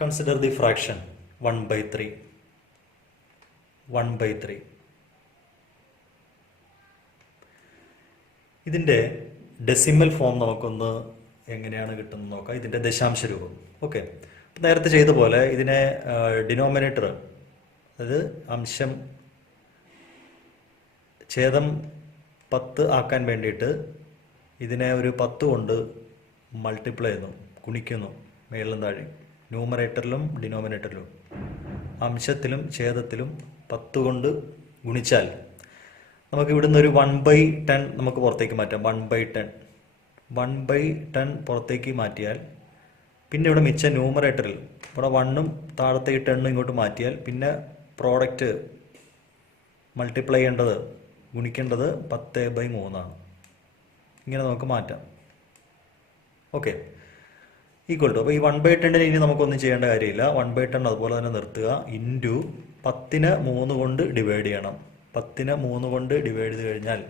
Consider the fraction 1 by 3. 1 by 3. ഇതിൻ്റെ decimal form നമുക്കൊന്ന് എങ്ങനെയാണ് കിട്ടുന്നത് നോക്കാം. ഇതിൻ്റെ ദശാംശ രൂപം. ഓക്കെ, നേരത്തെ ചെയ്ത പോലെ ഇതിനെ ഡിനോമിനേറ്റർ, അതായത് അംശം ഛേദം 10 ആക്കാൻ വേണ്ടിയിട്ട് ഇതിനെ ഒരു 10 കൊണ്ട് മൾട്ടിപ്ലൈ ചെയ്യുന്നു, ഗുണിക്കുന്നു. മേളിലും താഴെ ന്യൂമറേറ്ററിലും ഡിനോമിനേറ്ററിലും അംശത്തിലും ഛേദത്തിലും 10 കൊണ്ട് ഗുണിച്ചാൽ നമുക്ക് ഇവിടുന്ന് ഒരു 1/10 നമുക്ക് പുറത്തേക്ക് മാറ്റാം. 1/10 പുറത്തേക്ക് മാറ്റിയാൽ പിന്നെ ഇവിടെ മിച്ച ന്യൂമറേറ്ററിൽ ഇവിടെ 1ഉം താഴത്തേക്ക് 10 ഇങ്ങോട്ട് മാറ്റിയാൽ പിന്നെ പ്രോഡക്റ്റ് മൾട്ടിപ്ലൈ ചെയ്യേണ്ടത്, ഗുണിക്കേണ്ടത് 10/3 ആണ്. ഇങ്ങനെ നമുക്ക് മാറ്റാം. Okay, equal to. അപ്പോൾ ഈ 1/10 ഇനി നമുക്കൊന്നും ചെയ്യേണ്ട കാര്യമില്ല. 1/10 അതുപോലെ തന്നെ നിർത്തുക. ഇൻറ്റു 10നെ 3 കൊണ്ട് ഡിവൈഡ് ചെയ്യണം. 10നെ 3 കൊണ്ട് ഡിവൈഡ് ചെയ്ത് കഴിഞ്ഞാൽ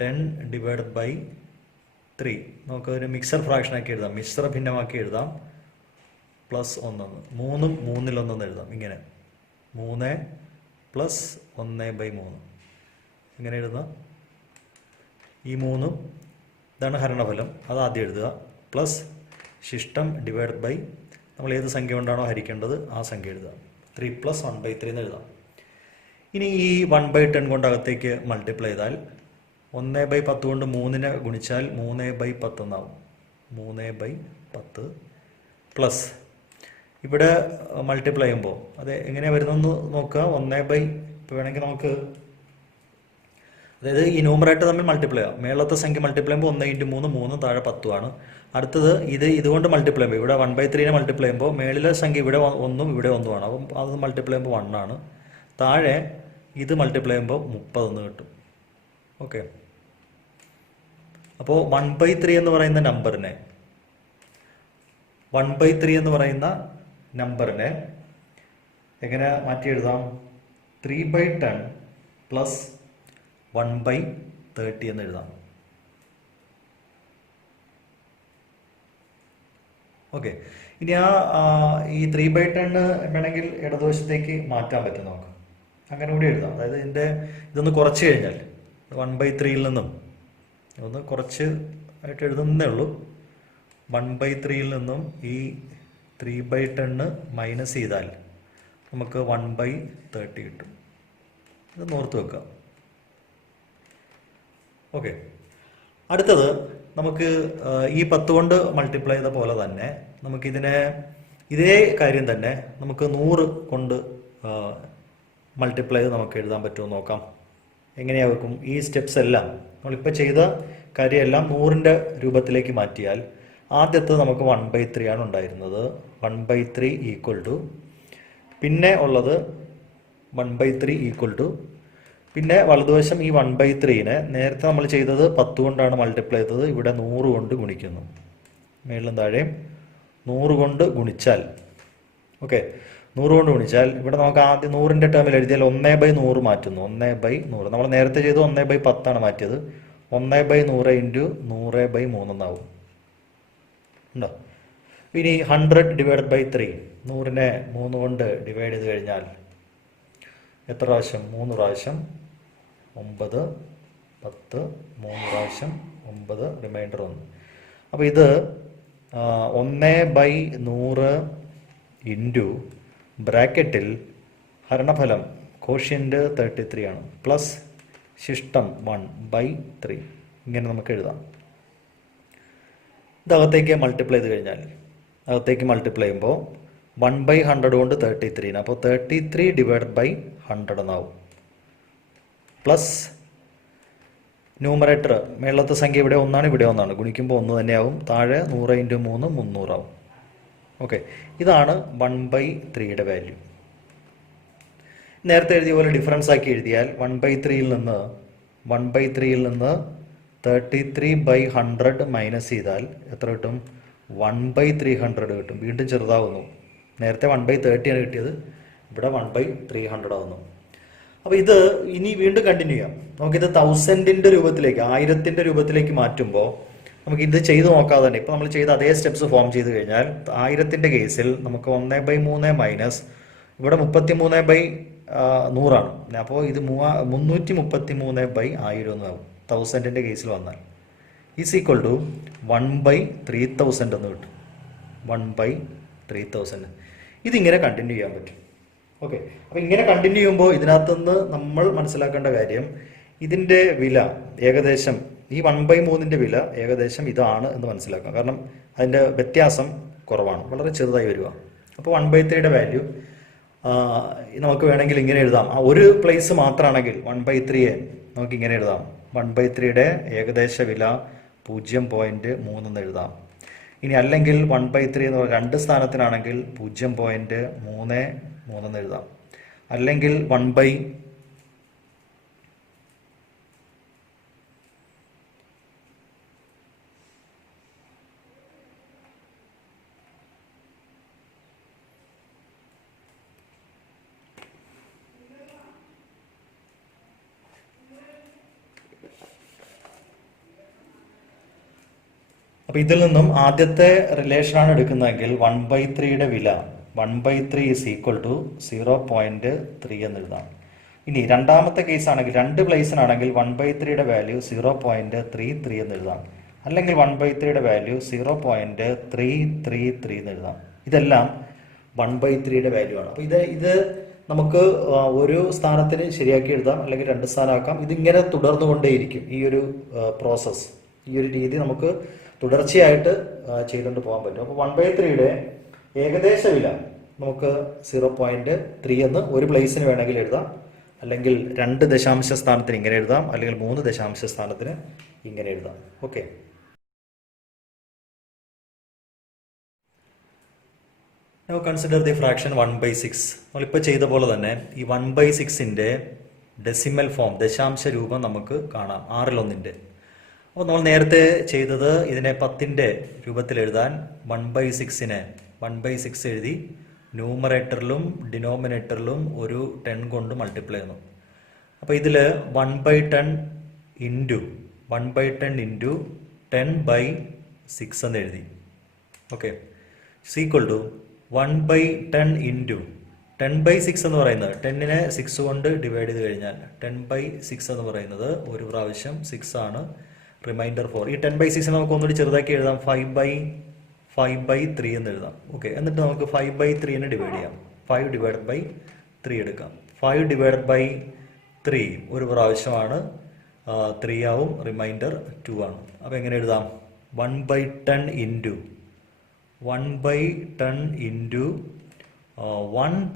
10/3. നമുക്കൊരു മിക്സർ ഫ്രാക്ഷനാക്കി എഴുതാം, മിശ്ര ഭിന്നമാക്കി എഴുതാം. +1, 3ഉം 3ൽ1 എഴുതാം. ഇങ്ങനെ 3 + 1/3 ഇങ്ങനെ എഴുതാം. ഈ 3ഉം ഇതാണ് ഹരണഫലം, അത് ആദ്യം എഴുതുക. പ്ലസ് ശിഷ്ടം ഡിവൈഡ് ബൈ നമ്മൾ ഏത് സംഖ്യ കൊണ്ടാണോ ഹരിക്കേണ്ടത് ആ സംഖ്യ എഴുതുക. 3 + 1/3 എന്ന് എഴുതാം. ഇനി ഈ 1/10 കൊണ്ട് അകത്തേക്ക് മൾട്ടിപ്ലൈ ചെയ്താൽ 1/10 കൊണ്ട് 3നെ ഗുണിച്ചാൽ 3/10 എന്നാവും. 3/10 പ്ലസ് ഇവിടെ മൾട്ടിപ്ലൈ ചെയ്യുമ്പോൾ അത് എങ്ങനെയാണ് വരുന്നതെന്ന് നോക്കുക. ഇപ്പോൾ വേണമെങ്കിൽ നമുക്ക്, അതായത് ഈ ന്യൂമറേറ്റർ തമ്മിൽ മൾട്ടിപ്ലൈ ആവും. മേളത്തെ സംഖ്യ മൾട്ടിപ്ലൈ ചെയ്യുമ്പോൾ 1 × 3 3, താഴെ 10 ആണ്. അടുത്തത് ഇതുകൊണ്ട് മൾട്ടിപ്ലൈ ചെയ്യുമ്പോൾ ഇവിടെ 1/3നെ മൾട്ടിപ്ലൈ ചെയ്യുമ്പോൾ മേളിലെ സംഖ്യ ഇവിടെ 1ഉം ഇവിടെ 1ഉം ആണ്. അപ്പം അത് മൾട്ടിപ്ലൈ ചെയ്യുമ്പോൾ 1 ആണ്. താഴെ ഇത് മൾട്ടിപ്ലൈ ചെയ്യുമ്പോൾ 30 കിട്ടും. ഓക്കെ, അപ്പോൾ 1/3 എന്ന് പറയുന്ന നമ്പറിനെ 1/3 എന്ന് പറയുന്ന നമ്പറിനെ എങ്ങനെ മാറ്റി എഴുതാം? 3/10 + 1/30 എന്ന് എഴുതാം. ഓക്കെ, ഇനി ഈ 3/10 വേണമെങ്കിൽ ഇടതുവശത്തേക്ക് മാറ്റാൻ പറ്റും നമുക്ക്. അങ്ങനെ കൂടി എഴുതാം. അതായത് ഇതൊന്ന് കുറച്ച് കഴിഞ്ഞാൽ 1/3 നിന്നും ഒന്ന് കുറച്ച് ആയിട്ട് എഴുതുന്നേ ഉള്ളൂ. 1/3 നിന്നും ഈ 3/10 മൈനസ് ചെയ്താൽ നമുക്ക് 1/30 കിട്ടും. ഇത് ഓർത്ത് വെക്കാം. ഓക്കെ, അടുത്തത് നമുക്ക് ഈ 10 കൊണ്ട് മൾട്ടിപ്ലൈ ചെയ്ത പോലെ തന്നെ നമുക്കിതിനെ ഇതേ കാര്യം തന്നെ നമുക്ക് 100 കൊണ്ട് മൾട്ടിപ്ലൈ ചെയ്ത് നമുക്ക് എഴുതാൻ പറ്റുമോ നോക്കാം. എങ്ങനെയാവും ഈ സ്റ്റെപ്സ് എല്ലാം നമ്മളിപ്പോൾ ചെയ്ത കാര്യമെല്ലാം 100ന്റെ രൂപത്തിലേക്ക് മാറ്റിയാൽ ആദ്യത്തെ നമുക്ക് 1/3 ആണ് ഉണ്ടായിരുന്നത്. 1/3 = പിന്നെ ഉള്ളത് 1/3 = പിന്നെ വലതുവശം ഈ 1/3നെ നേരത്തെ നമ്മൾ ചെയ്തത് 10 കൊണ്ടാണ് മൾട്ടിപ്ലൈ ചെയ്തത്. ഇവിടെ 100 കൊണ്ട് ഗുണിക്കുന്നു. മേളിലും താഴെയും 100 കൊണ്ട് ഗുണിച്ചാൽ, ഓക്കെ, 100 കൊണ്ട് ഗുണിച്ചാൽ ഇവിടെ നമുക്ക് ആദ്യം 100ന്റെ ടേമിൽ എഴുതിയാൽ 1/100 മാറ്റുന്നു. 1/100 നമ്മൾ നേരത്തെ ചെയ്ത് 1/10 ആണ് മാറ്റിയത്. 1/100 × 100/3 എന്നാവും. ഉണ്ടോ? ഇനി 100/3, 100നെ 3 കൊണ്ട് ഡിവൈഡ് ചെയ്ത് കഴിഞ്ഞാൽ എത്ര പ്രാവശ്യം? 3 പ്രാവശ്യം. 9, 10, 3 പ്രാവശ്യം 9, റിമൈൻഡർ 1. അപ്പോൾ ഇത് 1/100 ഇൻറ്റു ബ്രാക്കറ്റിൽ ഹരണഫലം കോഷ്യൻ്റ് 33 ആണ്, പ്ലസ് ശിഷ്ടം 1/3 ഇങ്ങനെ നമുക്ക് എഴുതാം. ഇതകത്തേക്ക് മൾട്ടിപ്ലൈ ചെയ്ത് കഴിഞ്ഞാൽ അകത്തേക്ക് മൾട്ടിപ്ലൈ ചെയ്യുമ്പോൾ 1/100 കൊണ്ട് 33, അപ്പോൾ 33/100 എന്നാവും. പ്ലസ് ന്യൂമറേറ്റർ മേളത്തെ സംഖ്യ ഇവിടെ 1 ആണ്, ഇവിടെ 1 ആണ്. ഗുണിക്കുമ്പോൾ 1 തന്നെയാവും. താഴെ 100 × 3 300 ആവും. ഓക്കെ, ഇതാണ് 1/3യുടെ വാല്യൂ. നേരത്തെ എഴുതിയ പോലെ ഡിഫറൻസ് ആക്കി എഴുതിയാൽ 1/3ൽ നിന്ന് 33/100 മൈനസ് ചെയ്താൽ എത്ര കിട്ടും? 1/300 കിട്ടും. വീണ്ടും ചെറുതാവുന്നു. നേരത്തെ 1/30 ആണ് കിട്ടിയത്, ഇവിടെ 1/300 ആവുന്നു. അപ്പോൾ ഇത് ഇനി വീണ്ടും കണ്ടിന്യൂ ചെയ്യാം. നമുക്കിത് 1000ന്റെ രൂപത്തിലേക്ക്, 1000ന്റെ രൂപത്തിലേക്ക് മാറ്റുമ്പോൾ നമുക്ക് ഇത് ചെയ്ത് നോക്കാതെ തന്നെ ഇപ്പോൾ നമ്മൾ ചെയ്ത അതേ സ്റ്റെപ്സ് ഫോം ചെയ്ത് കഴിഞ്ഞാൽ 1000-ന്റെ കേസിൽ നമുക്ക് 1/3 മൈനസ് ഇവിടെ 33/100 അപ്പോൾ ഇത് 333/1000 എന്നാകും 1000-ന്റെ കേസിൽ വന്നാൽ ഈസ് ഈക്വൽ ടു 1/3000 എന്ന് കിട്ടും. 1/3000 ഇതിങ്ങനെ കണ്ടിന്യൂ ചെയ്യാൻ പറ്റും. ഓക്കെ, അപ്പോൾ ഇങ്ങനെ കണ്ടിന്യൂ ചെയ്യുമ്പോൾ ഇതിനകത്തുനിന്ന് നമ്മൾ മനസ്സിലാക്കേണ്ട കാര്യം ഇതിൻ്റെ വില ഏകദേശം ഈ 1/3-ന്റെ വില ഏകദേശം ഇതാണ് എന്ന് മനസ്സിലാക്കാം. കാരണം അതിൻ്റെ വ്യത്യാസം കുറവാണ്, വളരെ ചെറുതായി വരിക. അപ്പോൾ 1/3-യുടെ വാല്യൂ നമുക്ക് വേണമെങ്കിൽ ഇങ്ങനെ എഴുതാം. ആ ഒരു പ്ലേസ് മാത്രമാണെങ്കിൽ 1/3 നമുക്ക് ഇങ്ങനെ എഴുതാം. 1/3-യുടെ ഏകദേശ വില 0.3 എന്ന് എഴുതാം. ഇനി അല്ലെങ്കിൽ 1/3 എന്ന് പറയുന്ന 2 സ്ഥാനത്തിനാണെങ്കിൽ 0.33 എന്ന് എഴുതാം. അല്ലെങ്കിൽ അപ്പോൾ ഇതിൽ നിന്നും ആദ്യത്തെ റിലേഷനാണ് എടുക്കുന്നതെങ്കിൽ 1/3-യുടെ വില 1/3 ഈസ് ഈക്വൽ ടു 0.3 എന്ന് എഴുതാം. ഇനി രണ്ടാമത്തെ കേസ് ആണെങ്കിൽ 2 പ്ലേസിനാണെങ്കിൽ 1/3-യുടെ വാല്യൂ 0.33 എന്ന് എഴുതാം. അല്ലെങ്കിൽ 1/3-യുടെ വാല്യൂ 0.333 എന്ന് എഴുതാം. ഇതെല്ലാം 1/3-യുടെ വാല്യൂ ആണ്. അപ്പോൾ ഇത് നമുക്ക് ഒരു സ്ഥാനത്തിന് ശരിയാക്കി എഴുതാം, അല്ലെങ്കിൽ 2 സ്ഥാനമാക്കാം. ഇതിങ്ങനെ തുടർന്നുകൊണ്ടേയിരിക്കും. ഈ ഒരു പ്രോസസ്സ്, ഈ ഒരു രീതി നമുക്ക് തുടർച്ചയായിട്ട് ചെയ്തുകൊണ്ട് പോകാൻ പറ്റും. അപ്പോൾ 1/3-യുടെ ഏകദേശ വില നമുക്ക് 0.3 എന്ന് ഒരു പ്ലേസിന് വേണമെങ്കിൽ എഴുതാം, അല്ലെങ്കിൽ 2 ദശാംശ സ്ഥാനത്തിന് ഇങ്ങനെ എഴുതാം, അല്ലെങ്കിൽ 3 ദശാംശ സ്ഥാനത്തിന് ഇങ്ങനെ എഴുതാം. Okay, now consider the fraction 1/6. നമ്മളിപ്പോൾ ചെയ്ത പോലെ തന്നെ ഈ 1/6-ന്റെ ഡെസിമൽ ഫോം, ദശാംശ രൂപം നമുക്ക് കാണാം 6/1. അപ്പോൾ നമ്മൾ നേരത്തെ ചെയ്തത് ഇതിനെ 10-ന്റെ രൂപത്തിൽ എഴുതാൻ 1/6-നെ 1/6 എഴുതി ന്യൂമറേറ്ററിലും ഡിനോമിനേറ്ററിലും ഒരു 10 കൊണ്ട് മൾട്ടിപ്ലൈ ചെയ്യുന്നു. അപ്പോൾ ഇതിൽ 1/10 ഇൻറ്റു 10/6 എന്ന് എഴുതി. ഓക്കെ, ഈക്വൽ ടു 1/10 ഇൻറ്റു 10/6 എന്ന് പറയുന്നത് 10-നെ 6 കൊണ്ട് ഡിവൈഡ് ചെയ്ത് കഴിഞ്ഞാൽ 10/6 എന്ന് പറയുന്നത് ഒരു പ്രാവശ്യം 6 ആണ്. റിമൈൻഡർ 4. ഈ 10/6 നമുക്ക് ഒന്നുകൂടി ചെറുതാക്കി എഴുതാം. 5/3 എന്ന് എഴുതാം. ഓക്കെ, എന്നിട്ട് നമുക്ക് 5/3-നെ ഡിവൈഡ് ചെയ്യാം. 5/3 എടുക്കാം. 5/3 ഒരു പ്രാവശ്യമാണ് 3 ആവും, റിമൈൻഡർ 2 ആണ്. അപ്പോൾ എങ്ങനെ എഴുതാം? 1/10 ഇൻറ്റു 1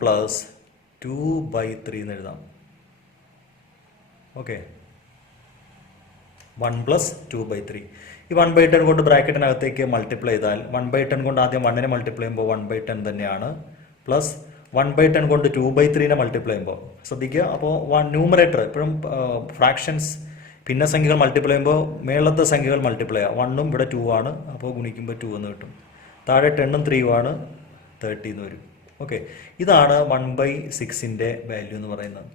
+ 2/3 എന്ന് എഴുതാം. ഓക്കെ, 1 + 2/3. ഈ 1/10 കൊണ്ട് ബ്രാക്കറ്റിനകത്തേക്ക് മൾട്ടിപ്ലൈ ചെയ്താൽ 1/10 കൊണ്ട് ആദ്യം 1-നെ മൾട്ടിപ്ലൈ ചെയ്യുമ്പോൾ 1/10 തന്നെയാണ്, പ്ലസ് 1/10 കൊണ്ട് 2/3-നെ മൾട്ടിപ്ലൈ ചെയ്യുമ്പോൾ ശ്രദ്ധിക്കുക. അപ്പോൾ ന്യൂമറേറ്റർ എപ്പോഴും ഫ്രാക്ഷൻസ് ഭിന്നസംഖ്യകൾ മൾട്ടിപ്ലൈ ചെയ്യുമ്പോൾ മേളത്തെ സംഖ്യകൾ മൾട്ടിപ്ലൈ ചെയ്യാം. 1-ഉം ഇവിടെ 2 ആണ്, അപ്പോൾ ഗുണിക്കുമ്പോൾ 2 എന്ന് കിട്ടും. താഴെ 10-ഉം 3-ഉം ആണ്, 30 എന്ന് വരും. ഓക്കെ, ഇതാണ് 1/6-ന്റെ വാല്യൂ എന്ന് പറയുന്നത്.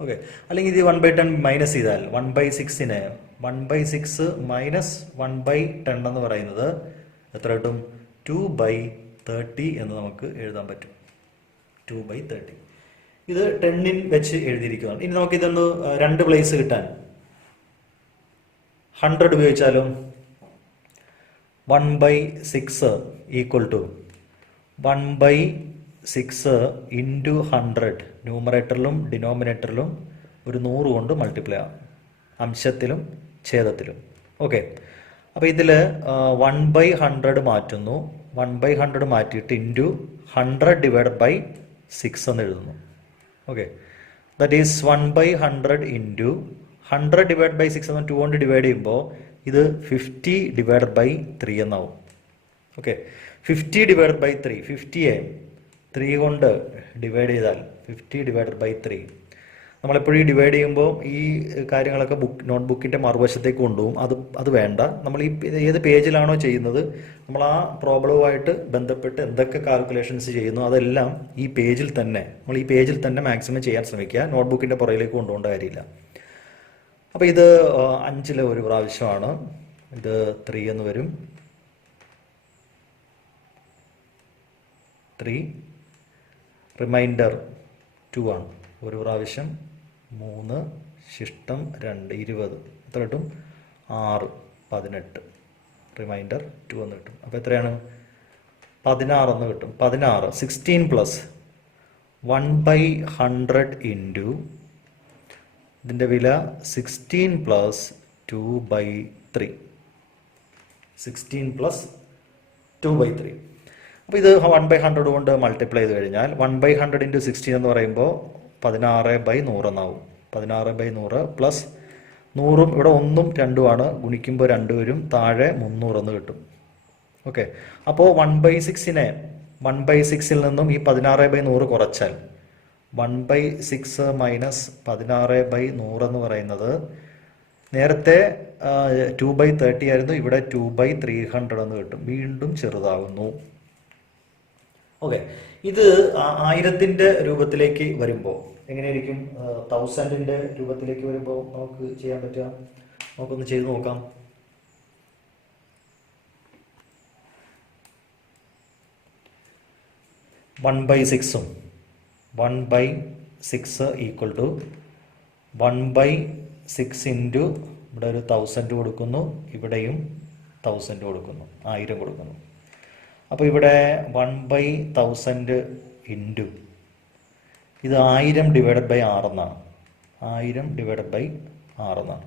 ഓക്കെ, അല്ലെങ്കിൽ ഇത് 1/10 മൈനസ് ചെയ്താൽ 1/6-നെ 1/6 മൈനസ് 1/10 എന്ന് പറയുന്നത് എത്ര കിട്ടും? 2/30 എന്ന് നമുക്ക് എഴുതാൻ പറ്റും. 2/30 ഇത് 10-ൽ വെച്ച് എഴുതിയിരിക്കുന്നതാണ്. ഇനി നമുക്ക് ഇതൊന്ന് 2 പ്ലേസ് കിട്ടാൻ 100 ഉപയോഗിച്ചാലും 1/6 ഈക്വൽ ടു 1/6 ഇൻറ്റു 100 ന്യൂമറേറ്ററിലും ഡിനോമിനേറ്ററിലും ഒരു 100 കൊണ്ട് മൾട്ടിപ്ലൈ ആവും, അംശത്തിലും ഛേദത്തിലും. ഓക്കെ, അപ്പോൾ ഇതിൽ 1/100 മാറ്റുന്നു. 1/100 മാറ്റിയിട്ട് ഇൻറ്റു 100/6 എന്ന് എഴുതുന്നു. ഓക്കെ, ദാറ്റ് ഈസ് 1/100 ഇൻറ്റു 100/6 എന്ന് 2 കൊണ്ട് ഡിവൈഡ് ചെയ്യുമ്പോൾ ഇത് 50/3 എന്നാവും. ഓക്കെ, 50/3, 50-യെ 3 കൊണ്ട് ഡിവൈഡ് ചെയ്താൽ 50/3. നമ്മളെപ്പോഴും ഈ ഡിവൈഡ് ചെയ്യുമ്പോൾ ഈ കാര്യങ്ങളൊക്കെ നോട്ട്ബുക്കിൻ്റെ മറുവശത്തേക്ക് കൊണ്ടുപോകും. അത് വേണ്ട. നമ്മൾ ഈ ഏത് പേജിലാണോ ചെയ്യുന്നത്, നമ്മൾ ആ പ്രോബ്ലവുമായിട്ട് ബന്ധപ്പെട്ട് എന്തൊക്കെ കാൽക്കുലേഷൻസ് ചെയ്യുന്നു അതെല്ലാം ഈ പേജിൽ തന്നെ, നമ്മൾ ഈ പേജിൽ തന്നെ മാക്സിമം ചെയ്യാൻ ശ്രമിക്കുക. നോട്ട്ബുക്കിൻ്റെ പുറകിലേക്ക് കൊണ്ടുപോകേണ്ട കാര്യമില്ല. അപ്പോൾ ഇത് 5-ലെ ഒരു പ്രാവശ്യമാണ്. ഇത് 3 എന്ന് വരും. 3 റിമൈൻഡർ 2 ആണ്. ഒരു പ്രാവശ്യം 3 ശിഷ്ടം 2 20 എത്ര കിട്ടും? 6 18 റിമൈൻഡർ 2 എന്ന് കിട്ടും. അപ്പോൾ എത്രയാണ്? 16 എന്ന് കിട്ടും. 16 16 പ്ലസ് 1/100 ഇൻറ്റു ഇതിൻ്റെ വില 16 പ്ലസ് 2/3 16 പ്ലസ് 2/3. അപ്പോൾ ഇത് 1/100 കൊണ്ട് മൾട്ടിപ്ലൈ ചെയ്ത് കഴിഞ്ഞാൽ 1/100 ഇൻറ്റു 16 എന്ന് പറയുമ്പോൾ 16/100 എന്നാവും. 16/100 പ്ലസ് 100 ഇവിടെ 1ഉം 2ഉം ആണ്, ഗുണിക്കുമ്പോൾ 2 വരും, താഴെ 300 എന്ന് കിട്ടും. ഓക്കെ, അപ്പോൾ 1/6നെ 1/6ൽ നിന്നും ഈ 16/100 കുറച്ചാൽ 1/6 മൈനസ് 16/100 എന്ന് പറയുന്നത് നേരത്തെ 2/30 ആയിരുന്നു, ഇവിടെ 2/300 എന്ന് കിട്ടും. വീണ്ടും ചെറുതാകുന്നു. ഓക്കെ, ഇത് 1000ന്റെ രൂപത്തിലേക്ക് വരുമ്പോൾ എങ്ങനെയായിരിക്കും? 1000ന്റെ രൂപത്തിലേക്ക് വരുമ്പോൾ നമുക്ക് ചെയ്യാൻ പറ്റുക? നമുക്കൊന്ന് ചെയ്ത് നോക്കാം. One by 6 equal to 1/6 into ഇവിടെ ഒരു 1000 കൊടുക്കുന്നു, ഇവിടെയും 1000 കൊടുക്കുന്നു, 1000 കൊടുക്കുന്നു. അപ്പോൾ ഇവിടെ 1/1000 ഇൻറ്റു ഇത് 1000 ഡിവൈഡഡ് ബൈ 6 എന്നാണ്. 1000 ഡിവൈഡഡ് ബൈ 6 എന്നാണ്.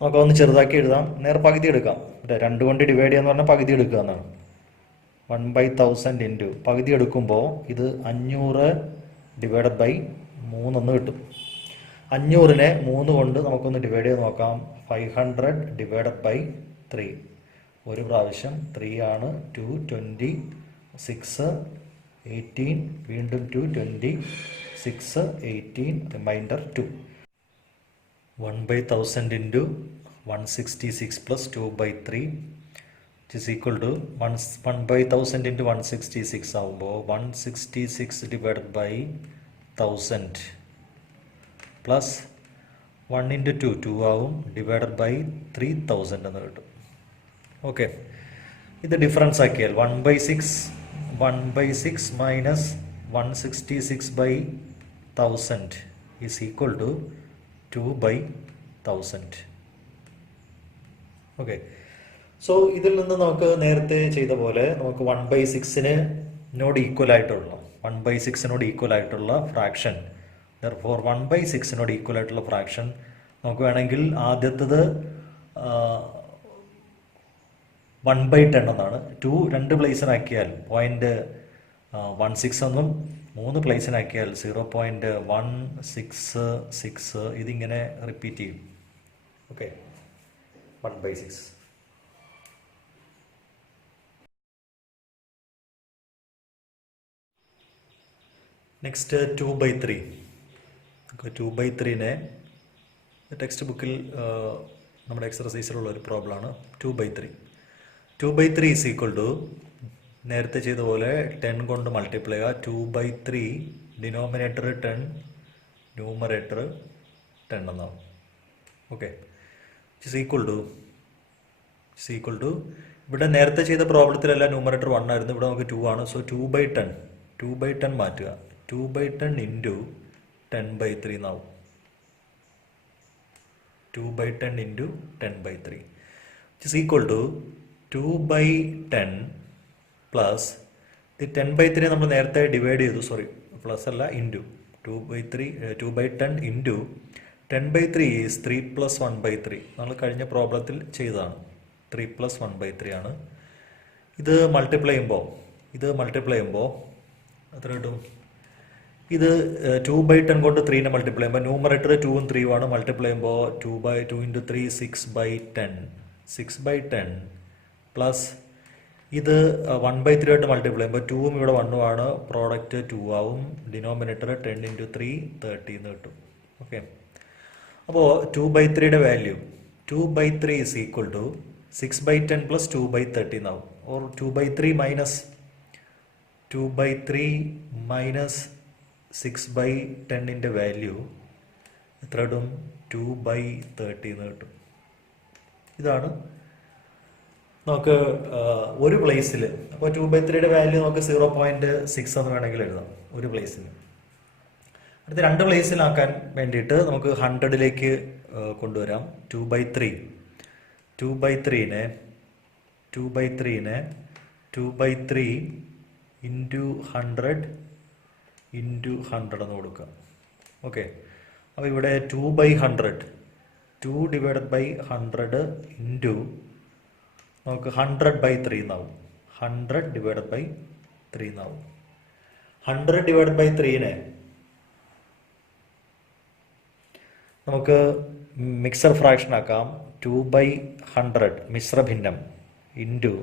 നമുക്കൊന്ന് ചെറുതാക്കി എഴുതാം. നേരെ പകുതി എടുക്കാം. 2 കൊണ്ട് ഡിവൈഡ് ചെയ്യാന്ന് പറഞ്ഞാൽ പകുതി എടുക്കുക എന്നാണ്. 1/1000 ഇൻറ്റു പകുതി എടുക്കുമ്പോൾ ഇത് 500 ഡിവൈഡഡ് ബൈ 3 എന്ന് കിട്ടും. 500നെ 3 കൊണ്ട് നമുക്കൊന്ന് ഡിവൈഡ് ചെയ്ത് നോക്കാം. 500 ഡിവൈഡഡ് ബൈ 3 ഒരു പ്രാവശ്യം 3 ആണ്. 2 20 6 18 വീണ്ടും 2 20 6 18 remainder 2. 1/1000 into 166 plus 2/3 is equal to 1/1000 into 166 ആവുമ്പോൾ 166 ഡിവൈഡഡ് ബൈ 1000 പ്ലസ് 1 ഇൻറ്റു 2 2 ആവും, ഡിവൈഡഡ് ബൈ 3000 എന്ന് കിട്ടും. ഓക്കെ, ഇത് ഡിഫറൻസ് ആക്കിയാൽ 1/6 minus 166/1000 is equal to 2/1000. Okay, so ഇതിൽ നിന്ന് നമുക്ക് നേരത്തെ ചെയ്ത പോലെ നമുക്ക് 1/6 ഈക്വൽ ആയിട്ടുള്ള 1/6 ഈക്വൽ ആയിട്ടുള്ള ഫ്രാക്ഷൻ, therefore 1/6 ഈക്വൽ ആയിട്ടുള്ള ഫ്രാക്ഷൻ നമുക്ക് വേണമെങ്കിൽ ആദ്യത്തത് 1/10 എന്നാണ്. 2 പ്ലേസിനാക്കിയാൽ 0.16 എന്നും 3 പ്ലേസിനാക്കിയാൽ 0.166 ഇതിങ്ങനെ റിപ്പീറ്റ് ചെയ്യും. ഓക്കെ, 1/6. നെക്സ്റ്റ് 2/3. 2/3നെ ടെക്സ്റ്റ് ബുക്കിൽ നമ്മുടെ എക്സർസൈസിലുള്ള ഒരു പ്രോബ്ലമാണ്. 2/3 ഈസ് ഈക്വൽ ടു നേരത്തെ ചെയ്ത പോലെ 10 കൊണ്ട് മൾട്ടിപ്ലൈ ചെയ്യുക. 2/3 ഡിനോമിനേറ്റർ 10 ന്യൂമറേറ്റർ 10 എന്നാവും. ഓക്കെ, ഇറ്റ്സ് ഈക്വൽ ടു ഇവിടെ നേരത്തെ ചെയ്ത പ്രോബ്ലത്തിലെല്ലാം ന്യൂമറേറ്റർ 1 ആയിരുന്നു, ഇവിടെ നമുക്ക് 2 ആണ്. സോ 2/10 മാറ്റുക. 2/10 ഇൻറ്റു 10/3 എന്നാവും. 2/10 into 10/3 it's equal to 2/10 plus ഇത് 10/3 നമ്മൾ നേരത്തെ ഡിവൈഡ് ചെയ്തു, സോറി പ്ലസ് അല്ല ഇൻറ്റു 2/10 ഇൻറ്റു 10/3 ഈസ് 3 പ്ലസ് 1/3. നമ്മൾ കഴിഞ്ഞ പ്രോബ്ലത്തിൽ ചെയ്തതാണ്. 3 പ്ലസ് 1/3 ആണ്. ഇത് മൾട്ടിപ്ലൈ ചെയ്യുമ്പോൾ എത്ര കിട്ടും? ഇത് 2/10 കൊണ്ട് 3നെ മൾട്ടിപ്ലൈ ചെയ്യുമ്പോൾ ന്യൂമറേറ്റർ 2ഉം 3ഉം ആണ്. മൾട്ടിപ്ലൈ ചെയ്യുമ്പോൾ 2/2 ഇൻറ്റു 3 6/10 പ്ലസ് ഇത് 1/3 ആയിട്ട് മൾട്ടിപ്ലൈ ചെയ്യുമ്പോൾ 2ഉം ഇവിടെ 1ഉം ആണ്. പ്രോഡക്റ്റ് 2 ആവും. ഡിനോമിനേറ്റർ 10 ഇൻറ്റു 3 30 എന്ന് കിട്ടും. ഓക്കെ, അപ്പോൾ 2/3യുടെ value 2/3 is equal to 6/10 plus 2/30 എന്നാവും. ഓർ 2/3 മൈനസ് 6/10ൻ്റെ വാല്യൂ എത്ര കിട്ടും? 2/30 എന്ന് കിട്ടും. ഇതാണ് നമുക്ക് ഒരു പ്ലേസിൽ അപ്പോൾ 2/3 വാല്യൂ നമുക്ക് 0.6 എന്ന് വേണമെങ്കിൽ എഴുതാം ഒരു പ്ലേസിന്. അടുത്ത രണ്ട് പ്ലേസിലാക്കാൻ വേണ്ടിയിട്ട് നമുക്ക് 100ലേക്ക് കൊണ്ടുവരാം. 2/3 2/3നെ 2/3 ഇൻറ്റു 100 ഇൻറ്റു 100 എന്ന് കൊടുക്കാം. ഓക്കെ, അപ്പോൾ ഇവിടെ 2/100 2/100 ഇൻറ്റു നമുക്ക് 100/3 എന്നാവും. 100/3 എന്നാവും. 100/3നെ നമുക്ക് മിക്സർ ഫ്രാക്ഷൻ ആക്കാം. 2/100 മിശ്രഭിന്നം ഇൻറ്റു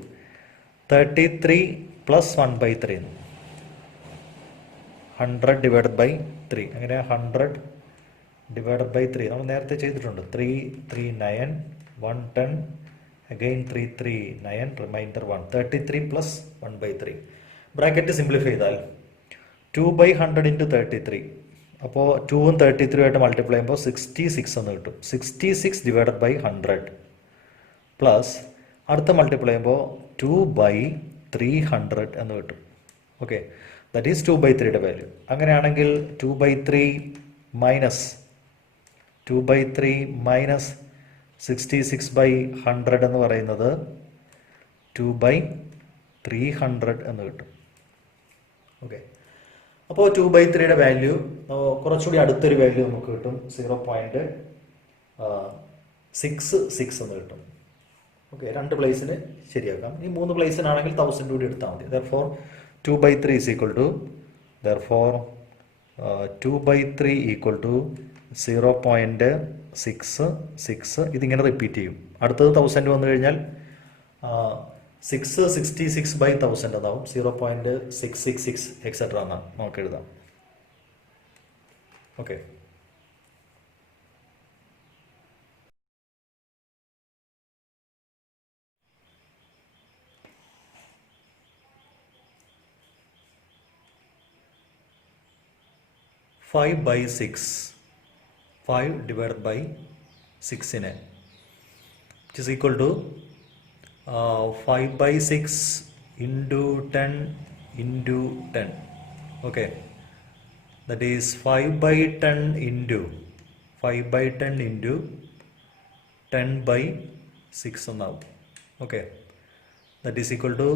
33 + 1/3 100/3 അങ്ങനെ 100/3 നമ്മൾ നേരത്തെ ചെയ്തിട്ടുണ്ട്. 3 3 9 110 again 3 3 9 റിമൈൻഡർ 1 33 + 1/3 ബ്രാക്കറ്റ് സിംപ്ലിഫൈ ചെയ്താൽ 2/100 ഇൻറ്റു 33 അപ്പോൾ 2ഉം 33 ആയിട്ട് മൾട്ടിപ്ലൈ ചെയ്യുമ്പോൾ 66 എന്ന് കിട്ടും. 66/100 പ്ലസ് അടുത്ത മൾട്ടിപ്ലൈ ചെയ്യുമ്പോൾ 2/300 എന്ന് കിട്ടും. ഓക്കെ, ദാറ്റ് ഈസ് 2/3യുടെ വാല്യൂ. അങ്ങനെയാണെങ്കിൽ 2/3 മൈനസ് 66/100 എന്ന് പറയുന്നത് 2/300 എന്ന് കിട്ടും. ഓക്കെ, അപ്പോൾ 2/3യുടെ വാല്യൂ കുറച്ചുകൂടി അടുത്തൊരു വാല്യൂ നമുക്ക് കിട്ടും. 0.66 എന്ന് കിട്ടും. ഓക്കെ, രണ്ട് പ്ലേസിന് ശരിയാക്കാം. ഈ 3 പ്ലേസിനാണെങ്കിൽ 1000 കൂടി എടുത്താൽ മതി. therefore 2/3 equal to 0.66. ഇതിങ്ങനെ റിപ്പീറ്റ് ചെയ്യും. അടുത്തത് 1000 വന്നു കഴിഞ്ഞാൽ 666/1000 എന്നാവും. 0.666 എക്സെട്ര എന്നാണ് നമുക്ക് എഴുതാം. ഓക്കെ, ഫൈവ് ബൈ 6 5/6നെ which is equal to 5/6 into 10 into 10. Okay, that is 5/10 into 10/6 എന്നാവും. Okay, that is equal to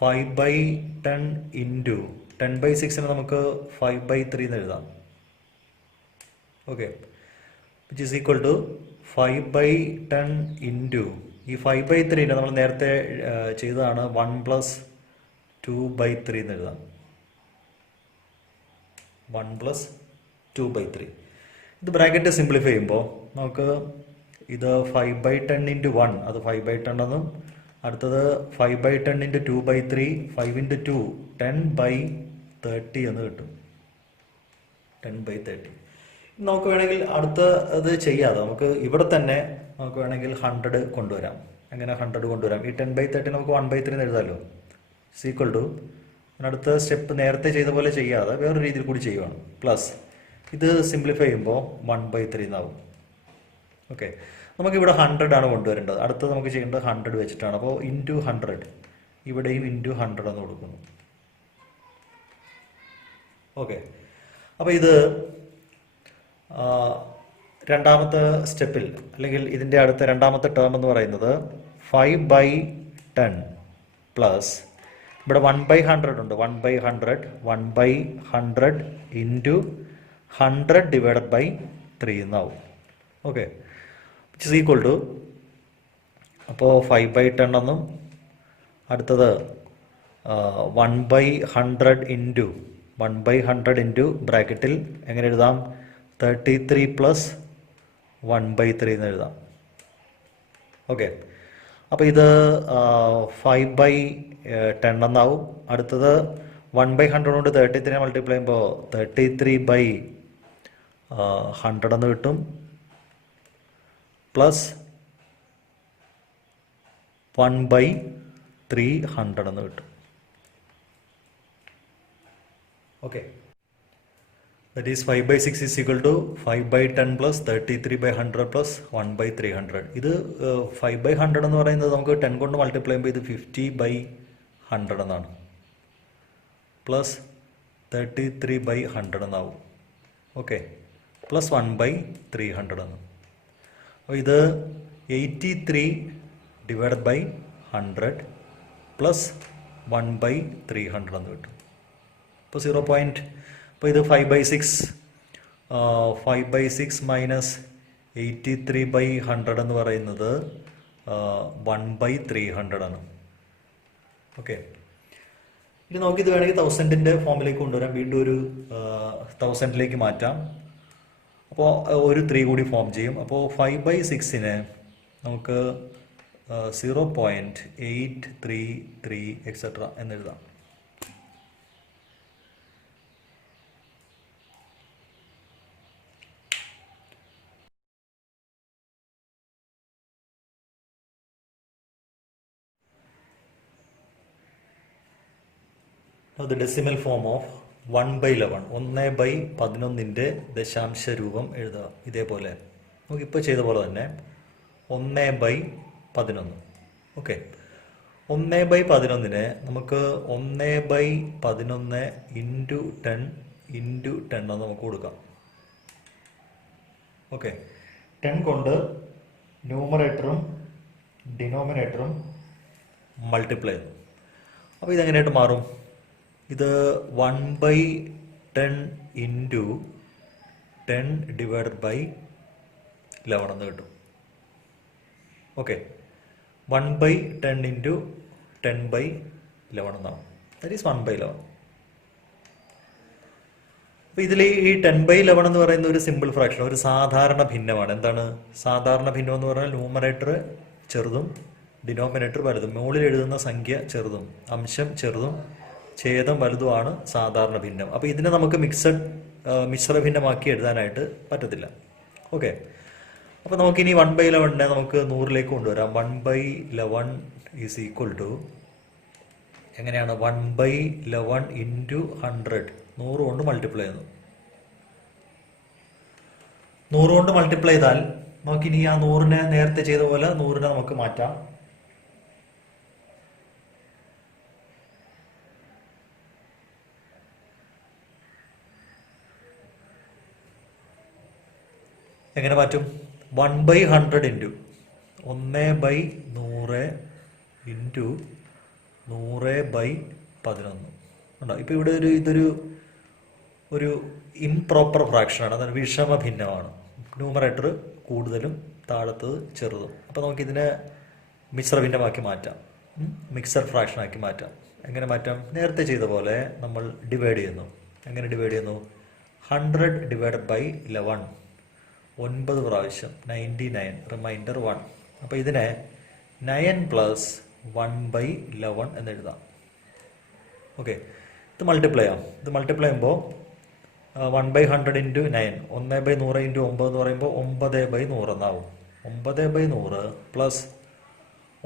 5/10 into 10/6നെ നമുക്ക് 5/3 എന്ന് എഴുതാം. Okay, which is equal to 5/10 into ഈ 5/3നെ നമ്മൾ നേരത്തെ ചെയ്തതാണ് 1 + 2/3 എന്ന് എഴുതാം. 1 + 2/3 ഇത് ബ്രാക്കറ്റ് സിംപ്ലിഫൈ ചെയ്യുമ്പോൾ നമുക്ക് ഇത് 5/10 into 1 അത് 5/10 എന്നും അടുത്തത് 5/10 into 2/3 5 into 2 10/30 എന്ന് കിട്ടും. 10/30 നമുക്ക് വേണമെങ്കിൽ അടുത്ത അത് ചെയ്യാതെ നമുക്ക് ഇവിടെ തന്നെ നമുക്ക് വേണമെങ്കിൽ 100 കൊണ്ടുവരാം. എങ്ങനെ 100 കൊണ്ടുവരാം? ഈ 10/30 നമുക്ക് 1/3 എന്ന് എഴുതാമല്ലോ. ഈക്വൽ ടു അടുത്ത സ്റ്റെപ്പ് നേരത്തെ ചെയ്ത പോലെ ചെയ്യാതെ വേറൊരു രീതിയിൽ കൂടി ചെയ്യുവാണ്. പ്ലസ് ഇത് സിംപ്ലിഫൈ ചെയ്യുമ്പോൾ 1/3 എന്നാവും. ഓക്കെ, നമുക്കിവിടെ 100 ആണ് കൊണ്ടുവരേണ്ടത്. അടുത്തത് നമുക്ക് ചെയ്യേണ്ടത് 100 വെച്ചിട്ടാണ്. അപ്പോൾ ഇൻറ്റു 100 ഇവിടെയും ഇൻറ്റു 100 എന്ന് കൊടുക്കുന്നു. ഓക്കെ, അപ്പോൾ ഇത് രണ്ടാമത്തെ സ്റ്റെപ്പിൽ അല്ലെങ്കിൽ ഇതിൻ്റെ അടുത്ത രണ്ടാമത്തെ ടേം എന്ന് പറയുന്നത് 5/10 പ്ലസ് ഇവിടെ 1/100 ഉണ്ട്. 1/100 ഇൻറ്റു 100/3 എന്നാവും. Okay, which is equal to അപ്പോൾ 5/10 എന്നും അടുത്തത് 1/100 ഇൻറ്റു ബ്രാക്കറ്റിൽ എങ്ങനെ എഴുതാം? 33 + 1/3 എന്ന് എഴുതാം. ഓക്കെ, അപ്പോൾ ഇത് 5/10 എന്നാവും. അടുത്തത് 1/100 കൊണ്ട് 33 മൾട്ടിപ്ലൈ ചെയ്യുമ്പോൾ 33/100 എന്ന് കിട്ടും. പ്ലസ് 1/300 എന്ന് കിട്ടും. Okay, That is 5 by 6 is equal to 5 by 10 plus 33 by 100 plus 1 by 300. ഇത് 5 by 100 എന്ന് പറയുന്നത് നമുക്ക് 10 കൊണ്ട് മൾട്ടിപ്ലൈ ചെയ്യുമ്പോൾ ഇത് 50 by 100 എന്നാണ്, പ്ലസ് 33 by 100 എന്നാവും. ഓക്കെ, പ്ലസ് 1 by 300 എന്ന്. അപ്പോൾ ഇത് 83 ഡിവൈഡഡ് ബൈ 100 പ്ലസ് 1 by 300 എന്ന് കിട്ടും. അപ്പോൾ 0. അപ്പോൾ ഇത് 5 by 6 5 by 6 മൈനസ് 83 by 100 എന്ന് പറയുന്നത് 1 by 300 ആണ്. ഓക്കെ, ഇനി നമുക്കിത് വേണമെങ്കിൽ 1000-ൻ്റെ ഫോമിലേക്ക് കൊണ്ടുവരാം. വീണ്ടും ഒരു 1000-ലേക്ക് മാറ്റാം. അപ്പോൾ ഒരു 3 കൂടി ഫോം ചെയ്യും. അപ്പോൾ 5 by 6-ന് നമുക്ക് 0.833 എക്സെട്ര എന്നെഴുതാം. The decimal form of 1 by 11, 1 by 11-ൻ്റെ ദശാംശ രൂപം എഴുതുക. ഇതേപോലെ നമുക്കിപ്പോൾ ചെയ്ത പോലെ തന്നെ 1 by 11. ഓക്കെ, 1 by 11-നെ നമുക്ക് 1 by 11 ഇൻറ്റു 10 ഇൻറ്റു 10 എന്ന് നമുക്ക് കൊടുക്കാം. ഓക്കെ, 10 കൊണ്ട് ന്യൂമറേറ്ററും ഡിനോമിനേറ്ററും മൾട്ടിപ്ലൈ ചെയ്തു. അപ്പോൾ ഇതെങ്ങനെയായിട്ട് മാറും? ഇത് 1 by 10 ഇൻറ്റു 10 ഡിവൈഡഡ് ബൈ 11 എന്ന് കിട്ടും. ഓക്കെ, 1 by 10 ഇൻറ്റു 10 by 11 എന്നാണ്. That is 1 by 11. അപ്പോൾ ഇതിൽ ഈ 10 by 11 എന്ന് പറയുന്ന ഒരു സിമ്പിൾ ഫ്രാക്ഷൻ, ഒരു സാധാരണ ഭിന്നമാണ്. എന്താണ് സാധാരണ ഭിന്നം എന്ന് പറഞ്ഞാൽ? ന്യൂമറേറ്റർ ചെറുതും ഡിനോമിനേറ്റർ വലുതും, മുകളിൽ എഴുതുന്ന സംഖ്യ ചെറുതും അംശം ചെറുതും ഛേദം വലുതുമാണ് സാധാരണ ഭിന്നം. അപ്പോൾ ഇതിനെ നമുക്ക് മിശ്ര ഭിന്നമാക്കി എഴുതാനായിട്ട് പറ്റത്തില്ല. ഓക്കെ, അപ്പോൾ നമുക്കിനി 1 by 11-നെ നമുക്ക് 100-ലേക്ക് കൊണ്ടുവരാം. 1 by 11 ഈസ് ഈക്വൽ ടു എങ്ങനെയാണ്? 1 by 11 ഇൻറ്റു 100, 100 കൊണ്ട് മൾട്ടിപ്ലൈ ചെയ്യുന്നു. 100 കൊണ്ട് മൾട്ടിപ്ലൈ ചെയ്താൽ നമുക്കിനി ആ 100-നെ നേരത്തെ ചെയ്ത പോലെ 100-നെ നമുക്ക് മാറ്റാം. എങ്ങനെ മാറ്റും? 1 by 100 into 1 by 100 into 100 by 11 ഉണ്ടോ? ഇപ്പോൾ ഇവിടെ ഇതൊരു ഇംപ്രോപ്പർ ഫ്രാക്ഷനാണ്, അതാണ് വിഷമ ഭിന്നമാണ്. ന്യൂമറേറ്റർ കൂടുതലും താഴത്തത് ചെറുതും. അപ്പോൾ നമുക്കിതിനെ മിശ്ര ഭിന്നമാക്കി മാറ്റാം, മിക്സർ ഫ്രാക്ഷനാക്കി മാറ്റാം. എങ്ങനെ മാറ്റാം? നേരത്തെ ചെയ്ത പോലെ നമ്മൾ ഡിവൈഡ് ചെയ്യുന്നു. എങ്ങനെ ഡിവൈഡ് ചെയ്യുന്നു? 100 ഡിവൈഡഡ് ബൈ 11 9 പ്രാവശ്യം 99, റിമൈൻഡർ 1. അപ്പോൾ ഇതിനെ 9 പ്ലസ് 1 by 11 എന്നെഴുതാം. ഓക്കെ, ഇത് മൾട്ടിപ്ലൈ ചെയ്യാം. ഇത് മൾട്ടിപ്ലൈ ചെയ്യുമ്പോൾ 1 by 100 ഇൻറ്റു 9, 1 by 100 ഇൻറ്റു 9 എന്ന് പറയുമ്പോൾ 9 by 100 എന്നാവും. 9 by 100 പ്ലസ്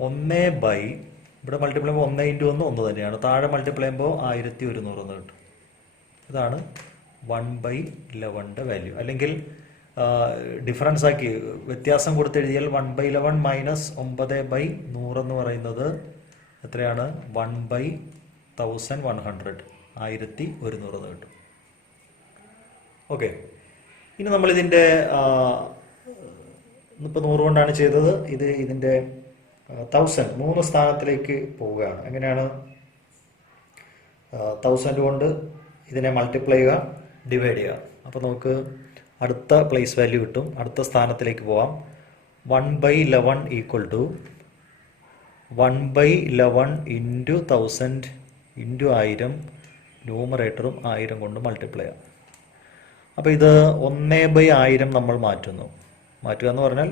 1 by, ഇവിടെ മൾട്ടിപ്ലൈ ചെയ്യുമ്പോൾ 1 ഇൻറ്റു 1 1 തന്നെയാണ്. താഴെ മൾട്ടിപ്ലൈ ചെയ്യുമ്പോൾ 1100 എന്ന് കിട്ടും. ഇതാണ് 1 by 11-ൻ്റെ വാല്യൂ. അല്ലെങ്കിൽ ഡിഫറൻസ് ആക്കി വ്യത്യാസം കൊടുത്തെഴുതിയാൽ 1 by 11 മൈനസ് 9 by 100 എന്ന് പറയുന്നത് എത്രയാണ്? 1 by 1100, 1100 എന്ന് കിട്ടും. ഓക്കെ, ഇനി നമ്മളിതിൻ്റെ ഇപ്പോൾ 100 കൊണ്ടാണ് ചെയ്തത്. ഇതിൻ്റെ 1000 3 സ്ഥാനത്തിലേക്ക് പോവുകയാണ്. എങ്ങനെയാണ്? 1000 കൊണ്ട് ഇതിനെ മൾട്ടിപ്ലൈ ചെയ്യുക, ഡിവൈഡ് ചെയ്യുക. അപ്പോൾ നമുക്ക് അടുത്ത പ്ലേസ് വാല്യൂ കിട്ടും. അടുത്ത സ്ഥാനത്തിലേക്ക് പോവാം. 1 by 11 equal to 1 by 11 into 1000 into 1000, ന്യൂമറേറ്ററും 1000 കൊണ്ട് മൾട്ടിപ്ലൈ ചെയ്യാം. അപ്പോൾ ഇത് 1 by 1000 നമ്മൾ മാറ്റുന്നു. മാറ്റുക എന്ന് പറഞ്ഞാൽ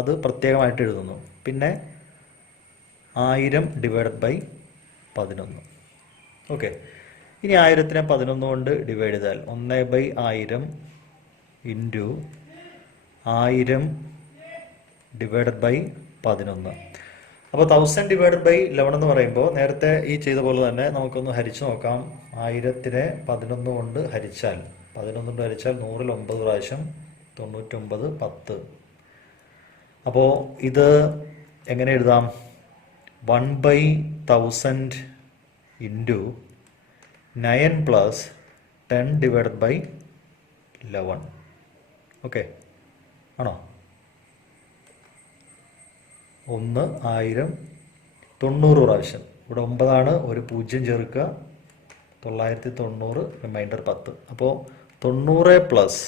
അത് പ്രത്യേകമായിട്ട് എഴുതുന്നു. പിന്നെ 1000 ഡിവൈഡഡ് ബൈ 11. ഓക്കെ, ഇനി 1000-നെ 11 കൊണ്ട് ഡിവൈഡ് ചെയ്താൽ 1 by 1000 ഇൻറ്റു 1000 ഡിവൈഡഡ് ബൈ 11. അപ്പോൾ 1000 ഡിവൈഡഡ് ബൈ 11 എന്ന് പറയുമ്പോൾ നേരത്തെ ഈ ചെയ്ത പോലെ തന്നെ നമുക്കൊന്ന് ഹരിച്ചു നോക്കാം. 1000-നെ 11 കൊണ്ട് ഹരിച്ചാൽ 11 കൊണ്ട് ഹരിച്ചാൽ 100-ൽ 9 പ്രാവശ്യം 99 10. അപ്പോൾ ഇത് എങ്ങനെ എഴുതാം? 1/1000 into 9 plus 10 divided by 11. Okay ആണോ? 1 1000 90 പ്രാവശ്യം. ഇവിടെ 9 ഒരു 0 ചേർക്കുക, 990 റിമൈൻഡർ 10. അപ്പോൾ 90 പ്ലസ്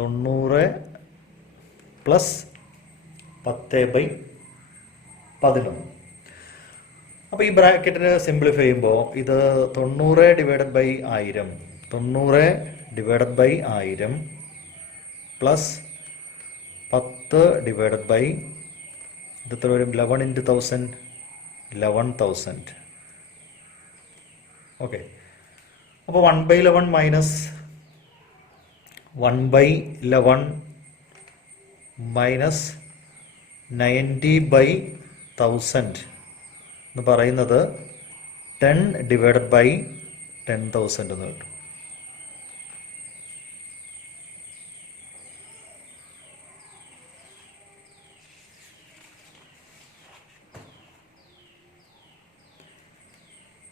90 പ്ലസ് 10/11. അപ്പോൾ ഈ ബ്രാക്കറ്റിന് സിംപ്ലിഫൈ ചെയ്യുമ്പോൾ ഇത് 90 divided by 1000, 90 divided by 1000 plus 10 divided by ഇത് എത്ര വരും? 11 ഇൻറ്റു 1000 11,000. ഓക്കെ, അപ്പോൾ 1/11 മൈനസ് 1/11 മൈനസ് 90/1000 എന്ന് പറയുന്നത് 10 ഡിവൈഡഡ് ബൈ 10,000 എന്ന് കിട്ടും.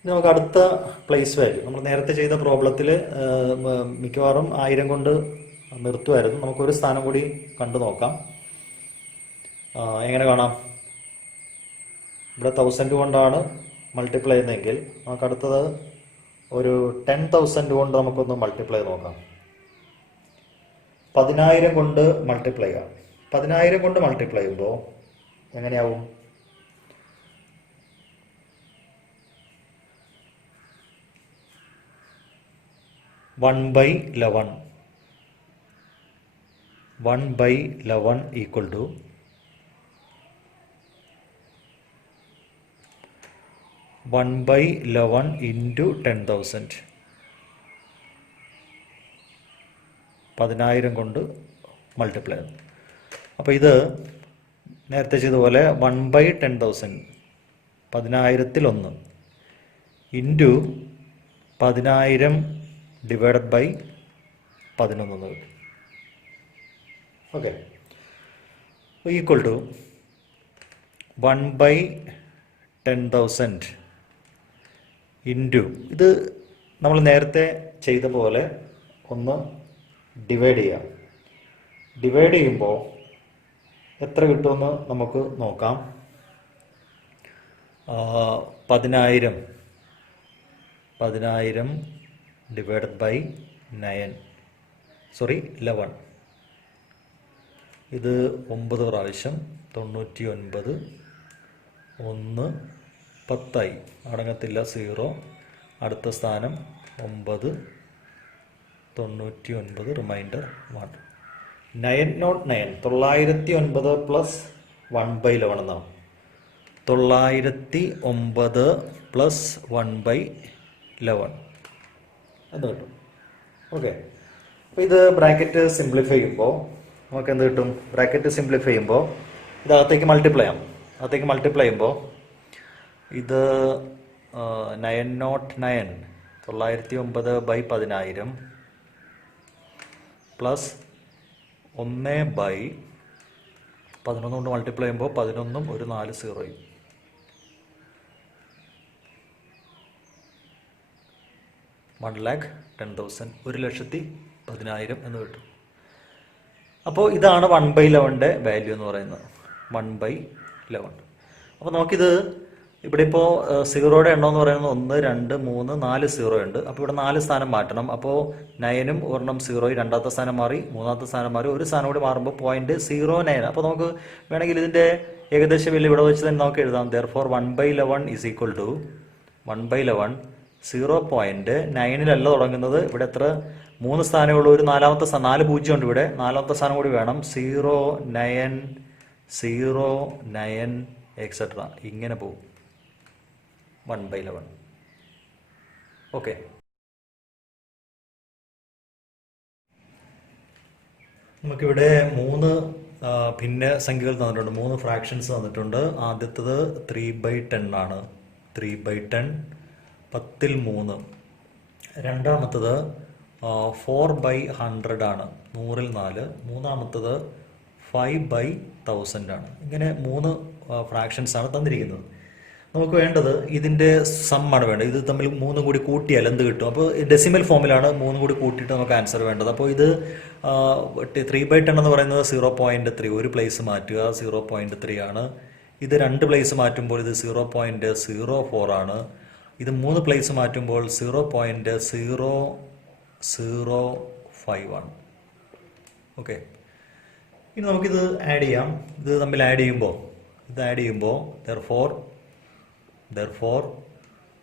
നമുക്ക് അടുത്ത പ്ലേസ് വാല്യൂ, നമ്മൾ നേരത്തെ ചെയ്ത പ്രോബ്ലത്തിൽ മിക്കവാറും 1000 കൊണ്ട് നിർത്തുമായിരുന്നു. നമുക്കൊരു സ്ഥാനം കൂടി കണ്ടു നോക്കാം. എങ്ങനെ കാണാം? ഇവിടെ 1000 കൊണ്ടാണ് മൾട്ടിപ്ലൈ ചെയ്യുന്നതെങ്കിൽ നമുക്ക് അടുത്തത് ഒരു 10,000 കൊണ്ട് നമുക്കൊന്ന് മൾട്ടിപ്ലൈ നോക്കാം. 10,000 കൊണ്ട് മൾട്ടിപ്ലൈ ചെയ്യാം. 10,000 കൊണ്ട് മൾട്ടിപ്ലൈ ചെയ്യുമ്പോൾ എങ്ങനെയാവും? 1/11 ഈക്വൽ ടു 1/11 ഇൻറ്റു 10,000. 10,000 കൊണ്ട് മൾട്ടിപ്ലൈ. അപ്പോൾ ഇത് നേരത്തെ ചെയ്തതുപോലെ 1/10,000 10,000-1 ഇൻറ്റു 10,000 ഡിവൈഡഡ് ബൈ 11 കിട്ടും. ഓക്കെ, ഈക്വൽ ടു 1/10,000 ഇൻറ്റു ഇത് നമ്മൾ നേരത്തെ ചെയ്ത പോലെ ഒന്ന് ഡിവൈഡ് ചെയ്യാം. ഡിവൈഡ് ചെയ്യുമ്പോൾ എത്ര കിട്ടുമെന്ന് നമുക്ക് നോക്കാം. 10,000 ഡിവൈഡഡ് ബൈ 11. ഇത് 9 പ്രാവശ്യം 99 1 10 അടങ്ങത്തില്ല 0. അടുത്ത സ്ഥാനം 9 99 റിമൈൻഡർ 1. 909 909 പ്ലസ് 1/11 എന്നാണ്. 909 പ്ലസ് 1/11 അത് കിട്ടും. ഓക്കെ, അപ്പോൾ ഇത് ബ്രാക്കറ്റ് സിംപ്ലിഫൈ ചെയ്യുമ്പോൾ നമുക്ക് എന്ത് കിട്ടും? ബ്രാക്കറ്റ് സിംപ്ലിഫൈ ചെയ്യുമ്പോൾ ഇതകത്തേക്ക് മൾട്ടിപ്ലൈ ചെയ്യാം. അകത്തേക്ക് മൾട്ടിപ്ലൈ ചെയ്യുമ്പോൾ ഇത് 909 909/10,000 പ്ലസ് 1/11 കൊണ്ട് മൾട്ടിപ്ലൈ ചെയ്യുമ്പോൾ 11 ഒരു 4 0. 1,10,000 1,10,000 എന്ന് കിട്ടും. അപ്പോൾ ഇതാണ് 1/11 വാല്യൂ എന്ന് പറയുന്നത്. 1/11. അപ്പോൾ നമുക്കിത് ഇവിടെ ഇപ്പോൾ സീറോയുടെ എണ്ണം എന്ന് പറയുന്നത് 1 2 3 4 0 ഉണ്ട്. അപ്പോൾ ഇവിടെ 4 സ്ഥാനം മാറ്റണം. അപ്പോൾ 9ഉം ഒരെണ്ണം 0, രണ്ടാമത്തെ സ്ഥാനം മാറി, മൂന്നാമത്തെ സ്ഥാനം മാറി, ഒരു സ്ഥാനം കൂടി മാറുമ്പോൾ 0.09. അപ്പോൾ നമുക്ക് വേണമെങ്കിൽ ഇതിൻ്റെ ഏകദേശ വില ഇവിടെ വെച്ച് തന്നെ നമുക്ക് എഴുതാം. therefore 1/11 is equal to 1/11 0.9 തുടങ്ങുന്നത്. ഇവിടെ എത്ര 3 സ്ഥാനമുള്ള ഒരു 4 0 ഉണ്ട്. ഇവിടെ 4ാമത്തെ സ്ഥാനം കൂടി വേണം. 0 9 0 9 എക്സെട്ര ഇങ്ങനെ പോകും. 1/11. ഓക്കെ, നമുക്കിവിടെ 3 ഭിന്ന സംഖ്യകൾ തന്നിട്ടുണ്ട്. 3 ഫ്രാക്ഷൻസ് തന്നിട്ടുണ്ട്. ആദ്യത്തത് 3/10 ആണ്. 3/10 10/3. രണ്ടാമത്തത് 4/100 ആണ്, 100/4. മൂന്നാമത്തത് 5/1000 ആണ്. ഇങ്ങനെ 3 ഫ്രാക്ഷൻസ് ആണ് തന്നിരിക്കുന്നത്. നമുക്ക് വേണ്ടത് ഇതിൻ്റെ സമ്മാണ് വേണ്ടത്. ഇത് തമ്മിൽ 3 കൂടി കൂട്ടിയാൽ എന്ത് കിട്ടും? അപ്പോൾ ഡെസിമൽ ഫോമിലാണ് 3 കൂടി കൂട്ടിയിട്ട് നമുക്ക് ആൻസർ വേണ്ടത്. അപ്പോൾ ഇത് 3/10 എന്ന് പറയുന്നത് 0.3, ഒരു പ്ലേസ് മാറ്റുക, 0.3 ആണ്. ഇത് 2 പ്ലേസ് മാറ്റുമ്പോൾ ഇത് 0.04 ആണ്. ഇത് 3 പ്ലേസ് മാറ്റുമ്പോൾ 0.005 ആണ്. ഓക്കെ, ഇനി നമുക്കിത് ആഡ് ചെയ്യാം. ഇത് തമ്മിൽ ആഡ് ചെയ്യുമ്പോൾ therefore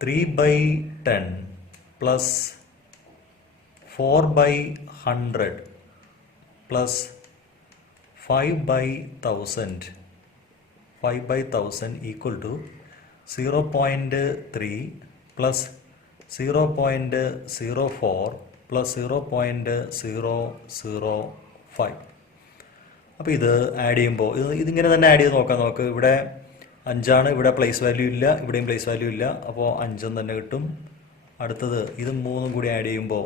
3/10 plus 4/100 plus 5/1000 equal to 0.3 plus 0.04 plus 0.005. അപ്പോൾ ഇത് ആഡ് ചെയ്യുമ്പോൾ ഇതിങ്ങനെ തന്നെ ആഡ് ചെയ്ത് നോക്കാം. നമുക്ക് ഇവിടെ 5 ആണ്, ഇവിടെ പ്ലേസ് വാല്യൂ ഇല്ല, ഇവിടെയും പ്ലേസ് വാല്യൂ ഇല്ല, അപ്പോൾ 5 തന്നെ കിട്ടും. അടുത്തത് ഇത് 3 കൂടി ആഡ് ചെയ്യുമ്പോൾ